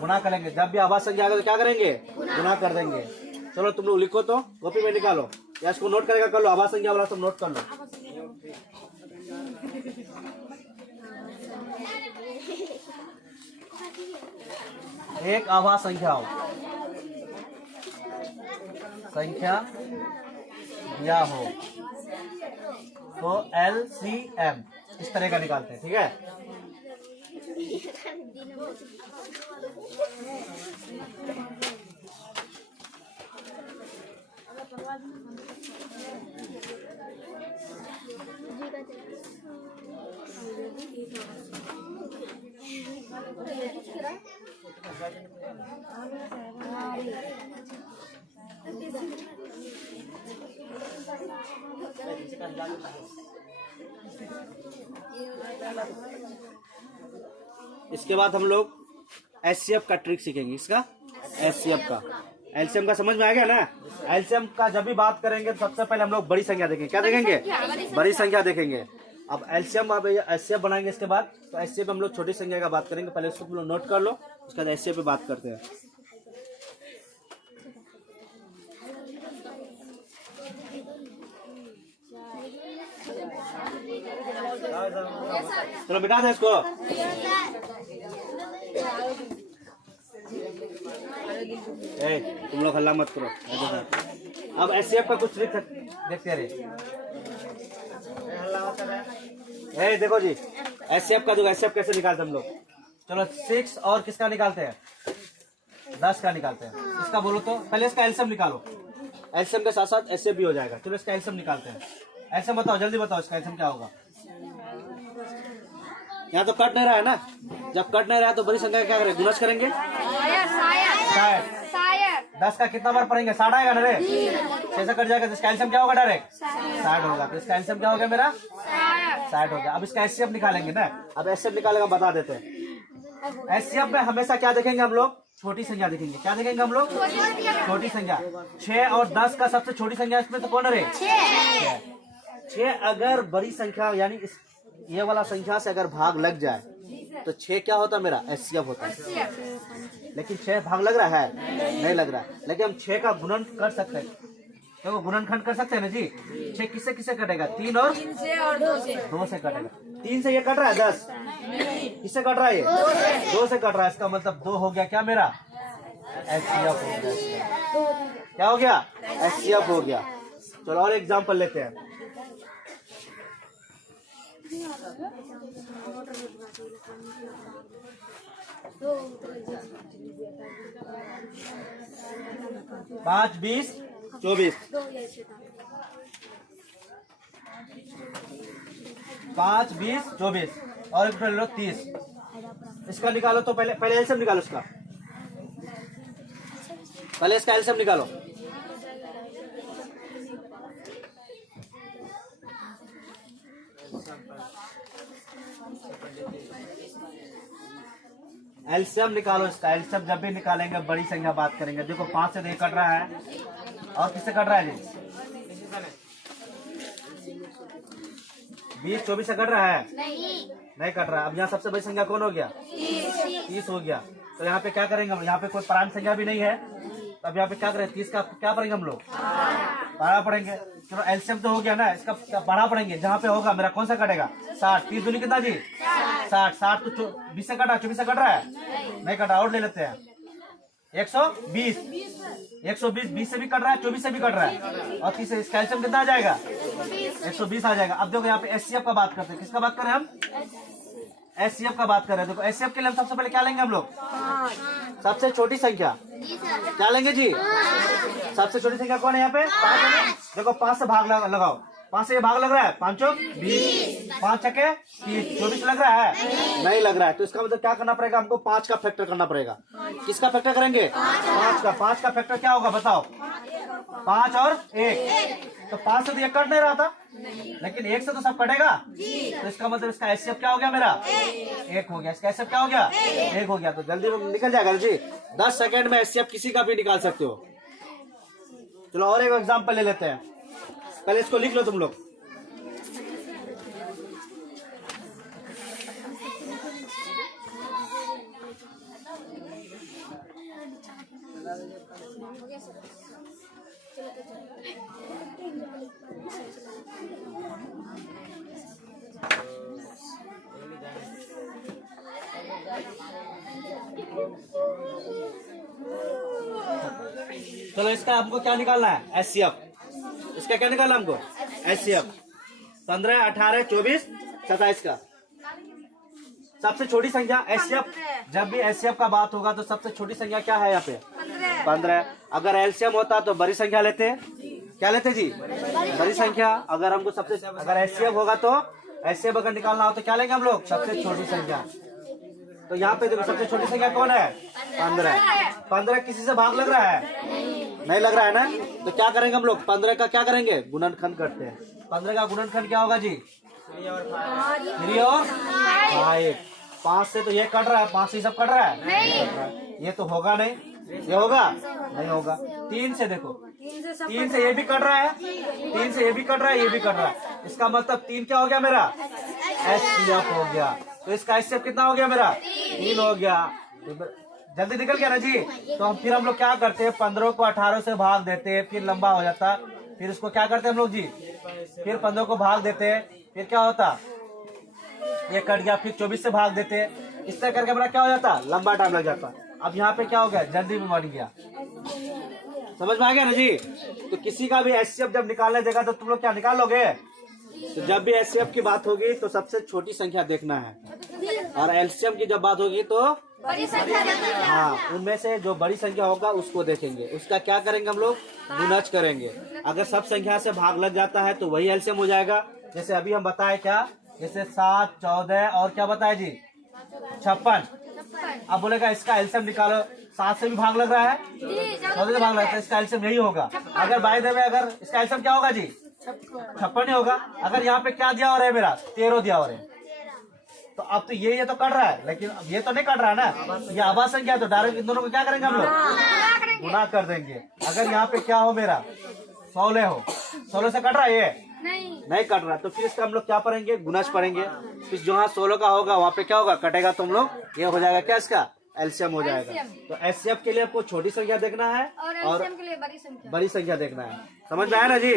गुना करेंगे। जब भी आवाज संख्या आएगा तो क्या करेंगे गुना कर देंगे। चलो तुम लोग लिखो तो कॉपी में निकालो या इसको नोट करेगा कर लो। आवाज संख्या वाला सब नोट कर लो। एक आवाज संख्या हो दिया हो तो LCM इस तरह का निकालते हैं। ठीक है, इसके बाद हम लोग SCF का ट्रिक सीखेंगे। इसका SCF का एलसीएम का समझ में आ गया ना। एलसीएम का जब भी बात करेंगे तो सबसे पहले हम लोग बड़ी संख्या देखेंगे। क्या देखेंगे? बड़ी संख्या देखेंगे। अब एलसीएम अब एचसीएफ बनाएंगे इसके बाद, तो एचसीएफ हम लोग छोटी संख्या का बात करेंगे। पहले इसको तुम लोग नोट कर लो, उसके बाद एचसीएफ पे बात करते हैं। चलो बिठा दे इसको। तुम लोग हल्ला मत करो। अब एचसीएफ का कुछ ट्रिक देखते रहे। देखो जी, एचसीएफ का जो एचसीएफ कैसे निकालते हम लोग। चलो 6 और किसका निकालते हैं? 10 का निकालते हैं। इसका बोलो तो पहले इसका एलसीएम निकालो। एलसीएम के साथ साथ एचसीएफ भी हो जाएगा। चलो इसका एलसीएम निकालते हैं। एलसीएम बताओ, जल्दी बताओ इसका एलसीएम क्या होगा। यहाँ तो कट नहीं रहा है ना। जब कट नहीं रहा तो बड़ी संख्या क्या करेंगे? गुणज करेंगे। 10 का कितना बार पढ़ेंगे? 60 आएगा ना रे। 6 से कट जाएगा तो इसका एलसीएम क्या होगा? डायरेक्ट 60 होगा। तो इसका एलसीएम क्या हो गया मेरा? 60 हो गया। अब इसका एचसीएफ निकालेंगे ना। अब एचसीएफ निकालेगा, बता देते हैं। एचसीएफ में हमेशा क्या देखेंगे हम लोग? छोटी संख्या देखेंगे। क्या देखेंगे हम लोग? छोटी संख्या। 6 और 10 का सबसे छोटी संख्या इसमें तो कौन है? 6। अगर बड़ी संख्या यानी ये वाला संख्या से अगर भाग लग जाए तो 6 क्या होता है? मेरा एचसीएफ होता है। लेकिन 6 भाग लग रहा है? नहीं लग रहा है। लेकिन हम 6 का गुणन कर सकते हैं। तो गुणनखंड कर सकते हैं ना जी। 6 किससे किससे कटेगा? 3 और 2 से कटेगा। 3 से ये कट रहा है 10। किससे कट रहा है? ये 2 से कट रहा है। इसका मतलब 2 हो गया क्या मेरा? एचसीएफ हो गया। क्या हो गया? एचसीएफ हो गया। चलो और एग्जाम्पल लेते हैं। पाँच 20 24 5 20 24 और एक लो 30। इसका निकालो तो पहले एलसीएम निकालो। इसका पहले इसका एलसीएम निकालो। एलसीएम निकालो इसका। एलसीएम जब भी निकालेंगे बड़ी संख्या बात करेंगे। देखो 5 से 1 कट रहा है और किससे कट रहा है जी? 20 24 से कट रहा है? नहीं कट रहा। अब यहाँ सबसे बड़ी संख्या कौन हो गया? 30 हो गया। तो यहाँ पे क्या करेंगे हम? यहाँ पे कोई प्राइम संख्या भी नहीं है। तो अब यहाँ पे क्या करें? 30 का क्या पढ़ेंगे हम लोग? बढ़ा पढ़ेंगे। चलो एलसीएम तो हो गया ना। इसका बढ़ा पढ़ेंगे। जहाँ पे होगा मेरा कौन सा कटेगा? 60। 30 दूनी कितना जी? 60 तो 20 से कटा, 24 से कट रहा है? नहीं कटा। और ले लेते हैं 120। 120 20 से भी कट रहा है, 24 से भी कट रहा है। और 30 से इसका एलसीएम कितना आ जाएगा? 120 आ जाएगा। अब देखो यहाँ पे एचसीएफ का बात करते हैं। किसका बात कर रहे हैं हम? एचसीएफ का बात कर रहे हैं। देखो एचसीएफ के लिए हम सबसे पहले क्या लेंगे हम लोग? सबसे छोटी संख्या। क्या लेंगे जी? सबसे छोटी संख्या कौन है यहाँ पे? 5। देखो 5 से भाग लगाओ। 5 से ये भाग लग रहा है? 5 चौक 20, 5 छके 30, 24 लग रहा है? नहीं लग रहा है। तो इसका मतलब क्या करना पड़ेगा हमको? 5 का फैक्टर करना पड़ेगा। किसका फैक्टर करेंगे? 5 का। 5 का फैक्टर क्या होगा बताओ? 5 और 1। तो 5 से तो ये कट नहीं रहा था, लेकिन 1 से तो सब कटेगा। तो इसका मतलब इसका एचसीएफ क्या हो गया मेरा? 1 हो गया। इसका एचसीएफ क्या हो गया? 1 हो गया। तो जल्दी निकल जाएगा जी। 10 सेकंड में एचसीएफ किसी का भी निकाल सकते हो। चलो और एक एग्जांपल ले लेते हैं। पहले इसको लिख लो तुम लोग। चलो इसका हमको क्या निकालना है? HCF। इसका क्या निकालना हमको? HCF। 15, 18, 24, 27 का सबसे छोटी संख्या HCF। जब भी HCF का बात होगा तो सबसे छोटी संख्या क्या है यहाँ पे? 15। अगर LCM होता तो बड़ी संख्या लेते। क्या लेते जी? बड़ी संख्या। अगर हमको अगर HCF होगा तो HCF अगर निकालना हो तो क्या लेंगे हम लोग? सबसे छोटी संख्या। तो यहाँ पे देखो सबसे छोटी संख्या कौन है? 15। 15 किसी से भाग लग रहा है? नहीं लग रहा है ना? तो क्या करेंगे हम लोग? 15 का क्या करेंगे? गुणनखंड करते हैं। 15 का गुणनखंड क्या होगा जी? 3 और 5। 5 से तो ये कट रहा है, 5 से सब कट रहा है? नहीं। ये तो होगा नहीं। ये होगा? नहीं होगा। 3 से देखो, 3 से ये भी कट रहा है, 3 से ये भी कट रहा है, ये भी कट रहा है। इसका मतलब 3 क्या हो गया मेरा? HCF हो गया। तो इसका HCF कितना हो गया मेरा? 3 हो गया। जल्दी निकल गया ना जी? तो हम लोग क्या करते हैं? 15 को 18 से भाग देते हैं, फिर लंबा हो जाता। फिर उसको क्या करते हैं हम लोग जी? फिर 15 को भाग देते हैं, फिर क्या होता? ये कट गया, फिर 24 से भाग देते हैं। इस तरह करके मेरा क्या हो जाता? लंबा टाइम लग जाता। अब यहाँ पे क्या हो गया? जल्दी में बन गया। समझ में आ गया ना जी? तो किसी का भी HCF जब निकालने देगा तो तुम लोग क्या निकाल लोगे? तो जब भी HCF की बात होगी तो सबसे छोटी संख्या देखना है, और LCM की जब बात होगी तो बड़ी संख्या देखना है। हाँ, उनमें से जो बड़ी संख्या होगा उसको देखेंगे। उसका क्या करेंगे हम लोग? गुणज करेंगे। अगर सब संख्या से भाग लग जाता है तो वही LCM हो जाएगा। जैसे अभी हम बताए क्या? जैसे 7, 14 और क्या बताए जी? 56। अब बोलेगा इसका LCM निकालो। 7 से भी भाग लग रहा है, 14 से भाग लग रहा है, इसका LCM यही होगा। अगर बाय द वे अगर इसका LCM क्या होगा जी? 56 ही होगा। अगर यहाँ पे क्या दिया हो रहा है मेरा? 13 दिया हो रहा है। तो अब तो ये तो कट रहा है, लेकिन अब ये तो नहीं कट रहा है ना। ये आवाज संख्या है तो डायरेक्ट इन दोनों को क्या करेंगे हम लोग? गुना कर देंगे। अगर यहाँ पे क्या हो मेरा? 16 हो, 16 से कट रहा है ये? नहीं कट रहा। तो फिर इसका हम लोग क्या पढ़ेंगे? गुणज पढ़ेंगे। फिर जहाँ 16 का होगा वहाँ पे क्या होगा? कटेगा। तुम लोग ये हो जाएगा क्या? इसका LCM हो जाएगा। तो HCF के लिए आपको छोटी संख्या देखना है और LCM के लिए बड़ी संख्या देखना है। समझ में आया ना जी?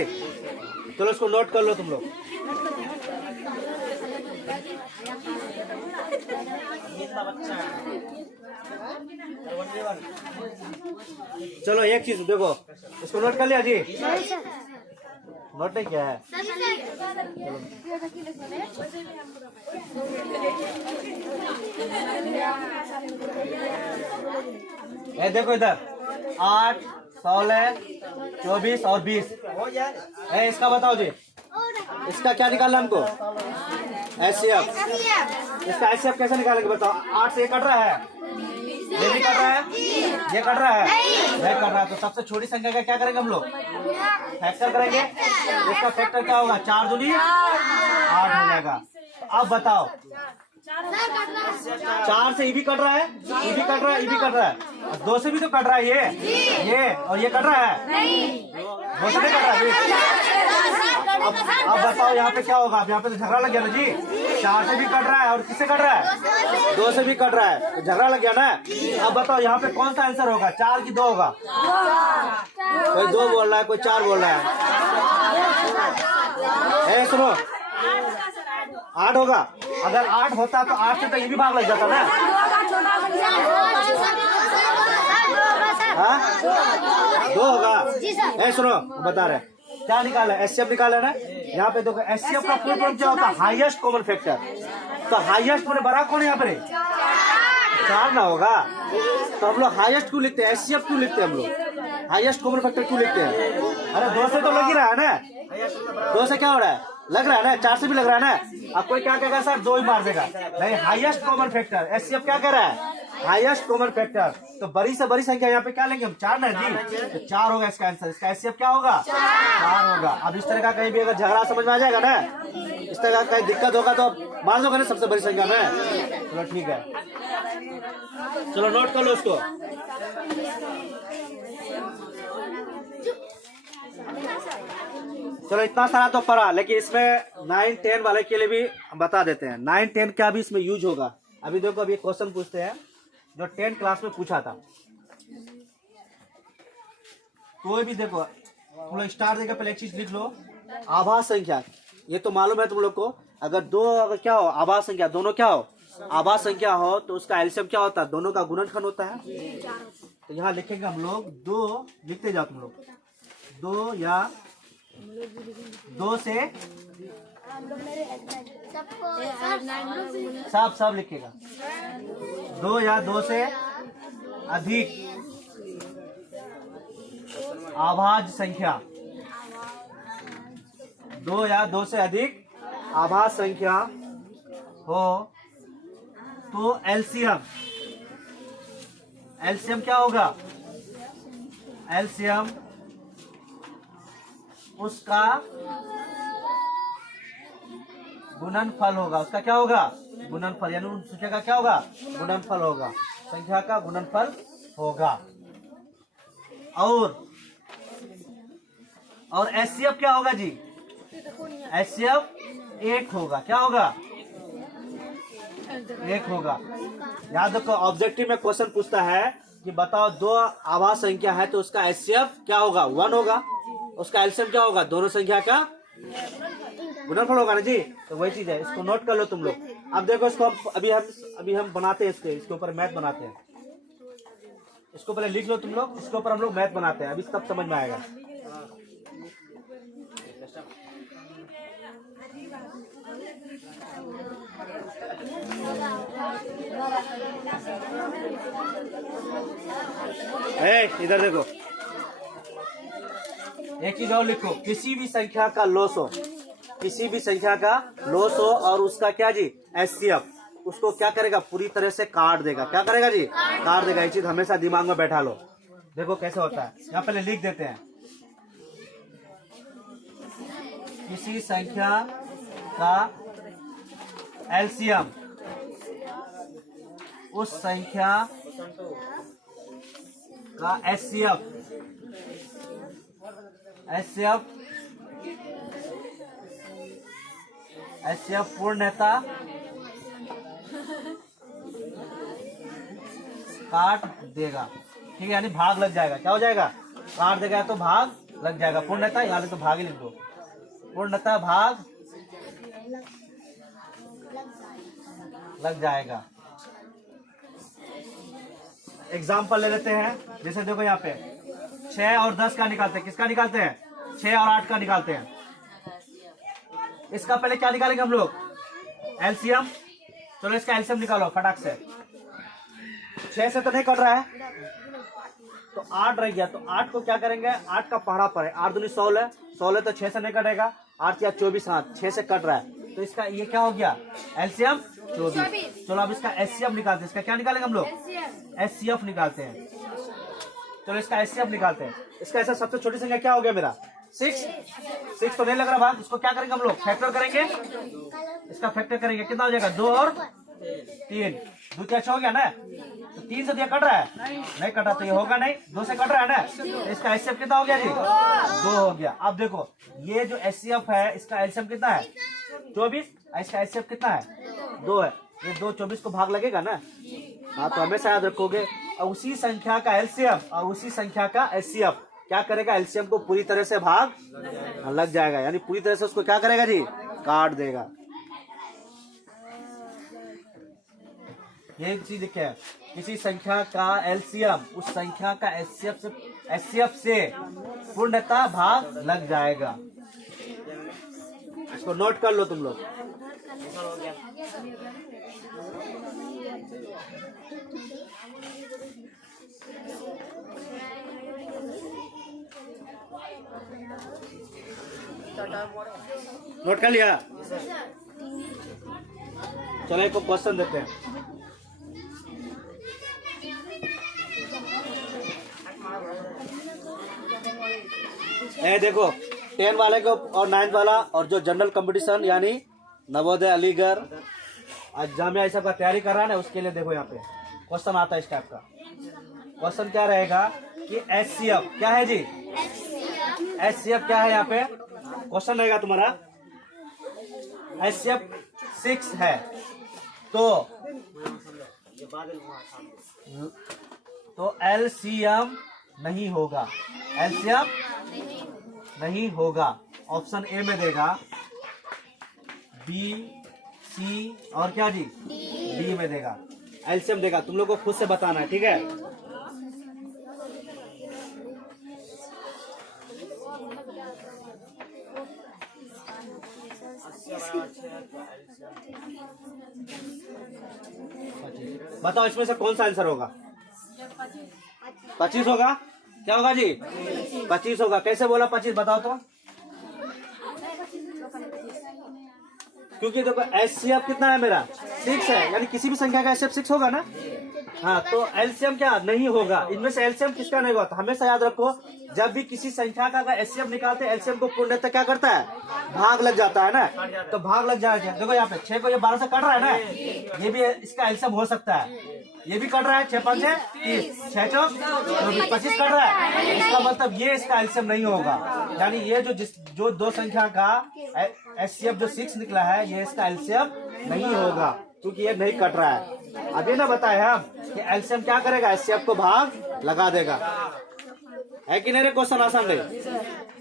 चलो इसको नोट कर लो तुम लोग। चलो एक चीज देखो, इसको नोट कर लिया जी? नोट नहीं किया है? ये देखो इधर 8, 16, 24 और 20। इसका बताओ जी, इसका क्या निकालना हमको? HCF। इसका HCF कैसे निकालेंगे बताओ? 8 से ये कट रहा है, ये भी कट रहा है, ये कट रहा है, नहीं कट रहा है। तो सबसे छोटी संख्या का क्या करेंगे हम लोग? फैक्टर करेंगे। इसका फैक्टर क्या होगा? 4 दूनी 8 हो जाएगा। तो अब बताओ, 4 से ये भी कट रहा है, ये भी कट रहा है, ये भी कट रहा है, 2 से भी तो कट रहा है ये और ये कट रहा है, 2 से नहीं कट रहा है। अब बताओ यहाँ पे क्या होगा? अब यहाँ पे तो झगड़ा लग गया ना जी? 4 से भी कट रहा है और किससे कट रहा है? 2 से भी कट रहा है, तो झगड़ा लग गया ना। अब बताओ यहाँ पे कौन सा आंसर होगा? 4 की 2 होगा? कोई 2 बोल रहा है, कोई 4 बोल रहा है। सुनो, 8 होगा। अगर 8 होता तो 8 से तो ये भी भाग लग जाता ना। हाँ 2 होगा। सुनो बता रहे क्या निकाला? HCF निकाला ना। यहाँ पे देखो HCF का फुल फॉर्म क्या होता है? Highest common factor. तो हाईएस्ट मैंने बड़ा कौन है यहाँ पे? 4 ना होगा। तो हम लोग हाईएस्ट क्यों लिखते हैं? HCF क्यों लिखते हैं हम लोग? हाईएस्ट कॉमन फैक्टर क्यों लिखते हैं? अरे 2 से तो लग ही रहा है ना। 2 से क्या हो रहा है? लग रहा है ना। 4 से भी लग रहा है ना। अब कोई क्या कहेगा? सर 2 ही मार देगा। नहीं, हाईएस्ट कॉमन फैक्टर HCF क्या कह रहा है? Highest common factor. तो बड़ी से बड़ी संख्या यहाँ पे क्या लेंगे हम? 4 ना जी। तो 4 होगा इसका आंसर। इसका HCF क्या होगा? 4 होगा। अब इस तरह का कहीं भी अगर झगड़ा समझ में आ जाएगा ना, इस तरह का कहीं दिक्कत होगा तो मान दोगे ना सबसे बड़ी संख्या में। चलो ठीक है, चलो नोट कर लो उसको। चलो इतना सारा तो पढ़ा, लेकिन इसमें 9, 10 वाले के लिए भी बता देते हैं। 9, 10 क्या भी इसमें यूज होगा। अभी देखो, अभी क्वेश्चन पूछते हैं जो 10 क्लास में पूछा था। कोई भी देखो तुम लोग स्टार देकर पहले एक चीज लिख लो, आभास संख्या। ये तो मालूम है तुम लोग को, अगर क्या हो आभास संख्या, दोनों क्या हो आभास संख्या हो, तो उसका एलसीएम क्या होता है, दोनों का गुणनफल होता है। तो यहाँ लिखेंगे हम लोग 2, लिखते जाओ तुम लोग 2 या 2 से सब लिखेगा 2 या 2 से अधिक आभाज्य संख्या, 2 या 2 से अधिक आभाज्य संख्या हो तो एलसीएम क्या होगा, एलसीएम उसका गुणनफल होगा। उसका क्या होगा, गुणनफल, यानी उस संख्या का क्या होगा, गुणनफल होगा, संख्या का गुणनफल होगा। और एचसीएफ क्या होगा जी, एचसीएफ 1 होगा। क्या होगा, 1 होगा। याद रखो ऑब्जेक्टिव में क्वेश्चन पूछता है कि बताओ 2 आभास संख्या है तो उसका एचसीएफ क्या होगा, 1 होगा। उसका एलसीएम क्या होगा, दोनों संख्या का गुणनफल होगा ना जी। तो वही चीज है, इसको नोट कर लो तुम लोग। अब देखो इसको अभी हम बनाते हैं, इसके ऊपर मैथ बनाते हैं। इसको पहले लिख लो तुम लोग, इसके ऊपर हम लोग मैथ बनाते हैं, अभी तब समझ में आएगा। इधर देखो, एक चीज और लिखो, किसी भी संख्या का लॉस हो, किसी भी संख्या का लॉस हो और उसका क्या जी एचसीएफ, उसको क्या करेगा, पूरी तरह से काट देगा। क्या करेगा जी, काट देगा। ये चीज हमेशा दिमाग में बैठा लो। देखो कैसे होता है, यहाँ पहले लिख देते हैं, किसी संख्या का एलसीएम उस संख्या का एचसीएफ पूर्णतः काट देगा। ठीक है, यानी भाग लग जाएगा। क्या हो जाएगा, काट देगा तो भाग लग जाएगा। पूर्णतः यहाँ तो भाग ही लिख दो, पूर्णतः भाग लग जाएगा। एग्जाम्पल ले लेते हैं, जैसे देखो यहाँ पे 6 और 10 का निकालते हैं। किसका निकालते हैं, 6 और 8 का निकालते हैं। इसका पहले क्या निकालेंगे हम लोग, एलसीएम। चलो इसका एलसीएम निकालो फटाक से। 6 से तो नहीं कट रहा है तो 8 रह गया, तो 8 को क्या करेंगे, 8 का पहाड़ा पर है, 8 दूनी 16 है, 16 तो 6 से नहीं कटेगा, 8 या 24, हाँ 6 से कट रहा है, तो इसका ये क्या हो गया, एलसीएम 24। चलो अब इसका एचसीएफ निकालते हैं। इसका क्या निकालेंगे हम लोग, एचसीएफ निकालते हैं। चलो इसका एचसीएफ निकालते हैं। इसका ऐसा सबसे छोटी संख्या क्या हो गया मेरा, 6 तो नहीं लग रहा भाग। इसको क्या करेंगे हम लोग, फैक्टर करेंगे। इसका फैक्टर करेंगे, कितना हो जाएगा, 2 और 3, 2 क्या 6 हो गया ना। तो 3 से दिया कट रहा है, नहीं कटा तो ये होगा नहीं, 2 से कट रहा है ना। तो इसका एचसीएफ कितना हो गया जी, 2 हो गया। अब देखो ये जो एचसीएफ है इसका एलसीएम कितना है, 24, इसका एचसीएफ कितना है, 2 है। ये 2 24 को भाग लगेगा ना, हाँ तो हमेशा याद रखोगे। और उसी संख्या का एलसीएम और उसी संख्या का एचसीएफ क्या करेगा, एलसीएम को पूरी तरह से भाग लग जाएगा, यानी पूरी तरह से उसको क्या करेगा जी, काट देगा। ये चीज क्या है, किसी संख्या का एलसीएम उस संख्या का एचसीएफ से पूर्णतः भाग लग जाएगा। इसको नोट कर लो तुम लोग। नोट कर लिया, चलो एक क्वेश्चन देते हैं। देखो 10 वाले को और 9 वाला और जो जनरल कंपटीशन यानी नवोदय, अलीगढ़ आज जामिया ये सब का तैयारी कर रहा है ना, उसके लिए देखो यहाँ पे क्वेश्चन आता है इस टाइप का। क्वेश्चन क्या रहेगा कि एचसीएफ क्या है जी, एचसीएफ क्या है, यहाँ पे क्वेश्चन रहेगा तुम्हारा एचसीएफ 6 है तो एलसीएम नहीं होगा, एलसीएम नहीं होगा। ऑप्शन ए में देगा, बी, सी और क्या जी, डी में देगा। एलसीएम देगा, तुम लोग को खुद से बताना है, ठीक है। बताओ इसमें से कौन सा आंसर होगा? 25 होगा। क्या होगा जी? 25 होगा। कैसे बोला 25? बताओ तो। क्योंकि देखो एचसीएफ कितना है मेरा? 6 है, यानी किसी भी संख्या का एचसीएफ 6 होगा ना। हाँ, तो एलसीएम क्या नहीं होगा। इनमें से एलसीएम किसका नहीं होगा? हमेशा याद रखो, जब भी किसी संख्या का एलसीएम निकालते हैं, एलसीएम को पूर्णतः क्या करता है? भाग लग जाता है ना। तो भाग लग जाएगा। देखो यहाँ पे 6 को ये 12 से कट रहा है ना, ये भी इसका एलसीएम हो सकता है। ये भी कट रहा है, 6 5 30, 6 4 25 कट रहा है। इसका मतलब ये इसका एलसीएम नहीं होगा। यानी ये जो दो संख्या का एचसीएफ जो 6 निकला है, ये इसका एलसीएम नहीं होगा, क्योंकि ये नहीं कट रहा है। अभी ना बताए हम कि एलसीएम क्या करेगा? एचसीएफ को भाग लगा देगा। है कि नहीं रे? क्वेश्चन आसान नहीं?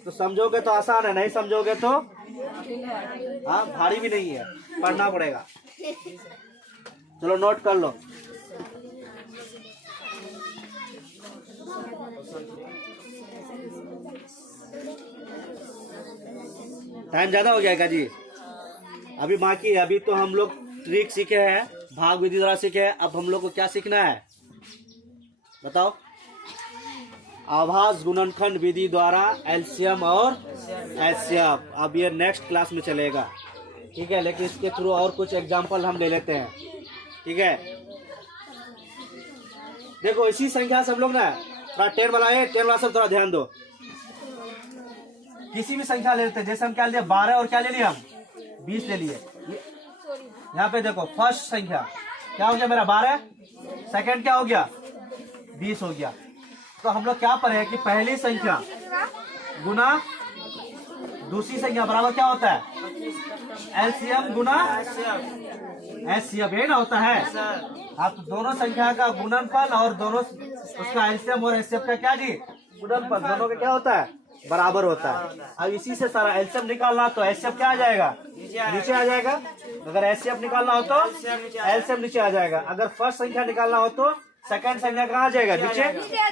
तो समझोगे तो आसान है, नहीं समझोगे तो हाँ भारी भी नहीं है, पढ़ना पड़ेगा। चलो नोट कर लो। टाइम ज्यादा हो जाएगा जी। अभी बाकी, अभी तो हम लोग ट्रिक सीखे हैं, भाग विधि द्वारा सीखे हैं। अब हम लोग को क्या सीखना है बताओ? आभास गुणनखंड विधि द्वारा एलसीएम और एचसीएफ। अब ये नेक्स्ट क्लास में चलेगा, ठीक है। लेकिन इसके थ्रू और कुछ एग्जांपल हम ले लेते हैं, ठीक है। देखो इसी संख्या से हम लोग ना थोड़ा 10 वाला है, 10 वाला सब थोड़ा ध्यान दो। किसी भी संख्या ले लेते हैं, जैसे हम क्या लिए 12 और क्या ले लिए हम 20 ले लिए। यहाँ पे देखो फर्स्ट संख्या क्या हो गया मेरा 12, सेकंड क्या हो गया 20 हो गया। तो हम लोग क्या पढ़े कि पहली संख्या गुना दूसरी संख्या बराबर क्या होता है? एलसीएम गुना एचसीएफ, ये ना होता है। हाँ, तो दोनों संख्या का गुणनफल और दोनों उसका एलसीएम और एचसीएफ का क्या जी गुणनफल, दोनों का क्या होता है? बराबर होता है। अब इसी से सारा एलसीएम निकालना, तो एचसीएफ क्या आ जाएगा? नीचे आ जाएगा। अगर एचसीएफ निकालना हो तो एलसीएम नीचे आ जाएगा। अगर फर्स्ट संख्या निकालना हो तो सेकंड संख्या कहाँ आ जाएगा? नीचे।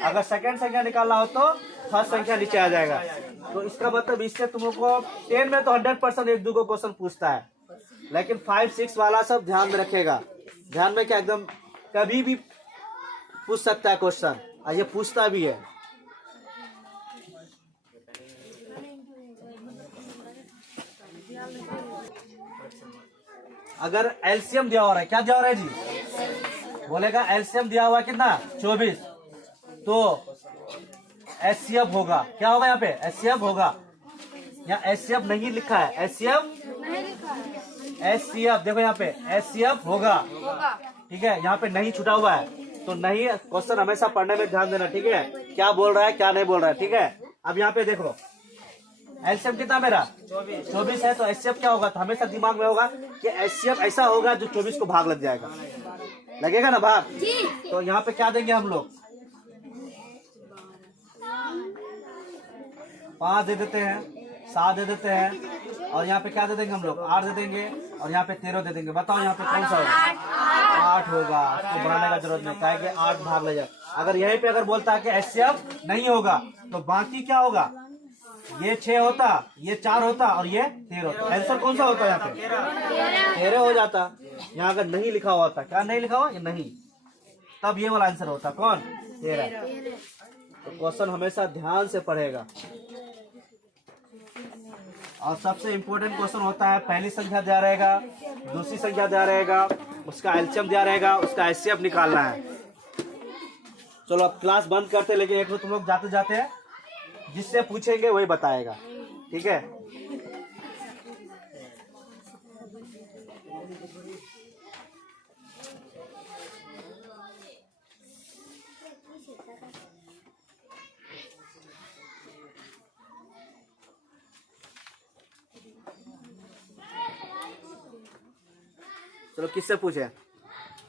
अगर सेकंड संख्या निकालना हो तो फर्स्ट संख्या नीचे आ जाएगा। तो इसका मतलब इससे तुमको 10 में तो 100% एक दो को क्वेश्चन पूछता है, लेकिन 5 6 वाला सब ध्यान में रखेगा। ध्यान में क्या, एकदम कभी भी पूछ सकता है क्वेश्चन, और ये पूछता भी है। अगर एलसीएम दिया हो रहा है, क्या दिया हो रहा है जी? बोलेगा एलसीएम दिया हुआ कितना 24, तो एचसीएफ होगा। क्या होगा यहाँ पे? एचसीएफ होगा। यहाँ एचसीएफ नहीं लिखा है, एचसीएफ देखो यहाँ पे एचसीएफ होगा, ठीक है। यहाँ पे नहीं छुटा हुआ है, तो नहीं। क्वेश्चन हमेशा पढ़ने में ध्यान देना, ठीक है। क्या बोल रहा है क्या नहीं बोल रहा है, ठीक है। अब यहाँ पे देखो एलसीएम कितना मेरा 24 है, तो एचसीएफ क्या होगा? तो हमेशा दिमाग में होगा कि एचसीएफ ऐसा होगा जो 24 को भाग लग जाएगा, लगेगा ना भाग। तो यहाँ पे क्या देंगे हम लोग? 5 दे देते हैं, 7 दे देते हैं, और यहाँ पे क्या दे देंगे हम लोग? 8 दे देंगे, और यहाँ पे 13 दे देंगे। बताओ यहाँ पे कौन सा होगा? 8 होगा। तो बढ़ाने का जरूरत नहीं, कहे 8 भाग ले जाए। अगर यहीं पे अगर बोलता है कि एचसीएफ नहीं होगा, तो बाकी क्या होगा? ये 6 होता, ये 4 होता, और ये 13 होता। आंसर कौन सा होता? यहाँ पे 13 हो जाता। यहाँ अगर नहीं लिखा हुआ था, क्या नहीं लिखा हुआ? ये नहीं, तब ये वाला आंसर होता। कौन? 13। तो क्वेश्चन हमेशा ध्यान से पढ़ेगा। और सबसे इम्पोर्टेंट क्वेश्चन होता है, पहली संख्या दिया रहेगा, दूसरी संख्या दिया रहेगा, उसका एलसीएम दिया रहेगा, उसका एचसीएफ निकालना है। चलो अब क्लास बंद करते, लेकिन एक तो तुम लोग जाते जाते हैं जिससे पूछेंगे वही बताएगा, ठीक है। चलो किससे पूछे?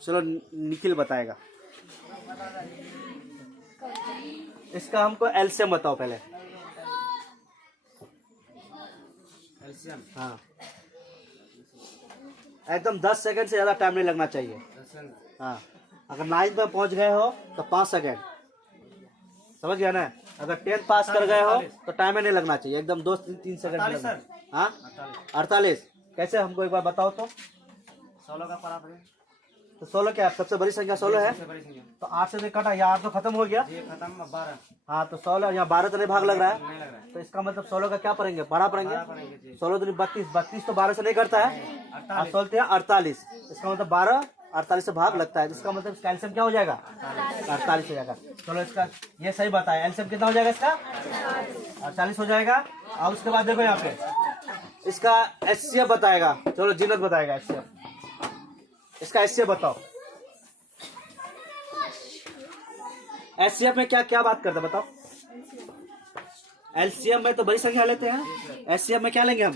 चलो निखिल बताएगा। इसका हमको एलसीएम बताओ पहले। एलसीएम हाँ, एकदम 10 सेकंड से ज्यादा टाइम नहीं लगना चाहिए। हाँ, अगर 9th में पहुंच गए हो तो 5 सेकंड, समझ गया ना। अगर 10th पास कर गए हो तो टाइम नहीं लगना चाहिए, एकदम 2-3 सेकंड। 48 सर। हाँ 48 कैसे, हमको एक बार बताओ तो। 16 का पढ़ा पड़े तो 16 क्या है? सबसे बड़ी संख्या 16 है। सबसे बड़ी संख्या तो 8 से नहीं कटा, यहाँ 8 तो खत्म हो गया। ये खत्म। अब 12 हाँ तो 16, यहाँ 12 तो नहीं भाग लग रहा है, नहीं लग रहा है। तो इसका मतलब 16 का क्या पढ़ेंगे, बड़ा पढ़ेंगे। 12 पढ़ेंगे जी। 16 दूनी 32, 32 तो 12 से नहीं करता है, 48 आप सोचते हैं 48, इसका मतलब 12 48 से भाग लगता है, जिसका मतलब कैल्शियम क्या हो जाएगा, 48 हो जाएगा। चलो इसका ये सही बताया, एल्शियम कितना हो जाएगा इसका, 48 हो जाएगा। अब उसके बाद देखो यहाँ पे इसका एचसीएफ बताएगा। चलो जिन्नत बताएगा एचसीएफ, इसका एचसीएफ बताओ। एचसीएफ में क्या क्या बात करते हैं बताओ। एलसीएम में तो बड़ी संख्या लेते हैं, एचसीएफ में क्या लेंगे हम,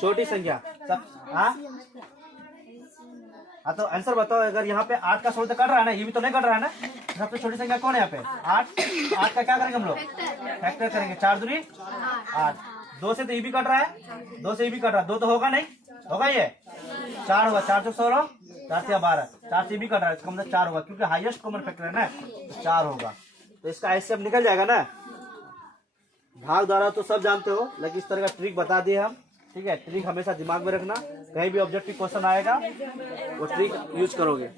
छोटी संख्या सब। हाँ तो आंसर बताओ। अगर यहाँ पे 8 का 16 तो कट रहा है ना, ये भी तो नहीं कट रहा है ना, सबसे छोटी संख्या कौन है यहाँ पे, 8 का क्या करेंगे हम लोग, फैक्टर करेंगे। 4 दूनी 8, 2 से तो ये भी कट रहा है, 2 से ये भी कट रहा है, 2 तो होगा नहीं, होगा ये 4 होगा, 4 से 16, 4 से 12, 4 से भी कट रहा है, इसका मतलब 4 होगा, क्योंकि हाईएस्ट कॉमन फैक्टर है ना, तो 4 होगा। तो इसका एचसीएफ निकल जाएगा ना। भाग द्वारा तो सब जानते हो, लेकिन इस तरह का ट्रिक बता दिए हम, ठीक है। ट्रिक हमेशा दिमाग में रखना, कहीं भी ऑब्जेक्टिव क्वेश्चन आएगा वो ट्रिक यूज करोगे।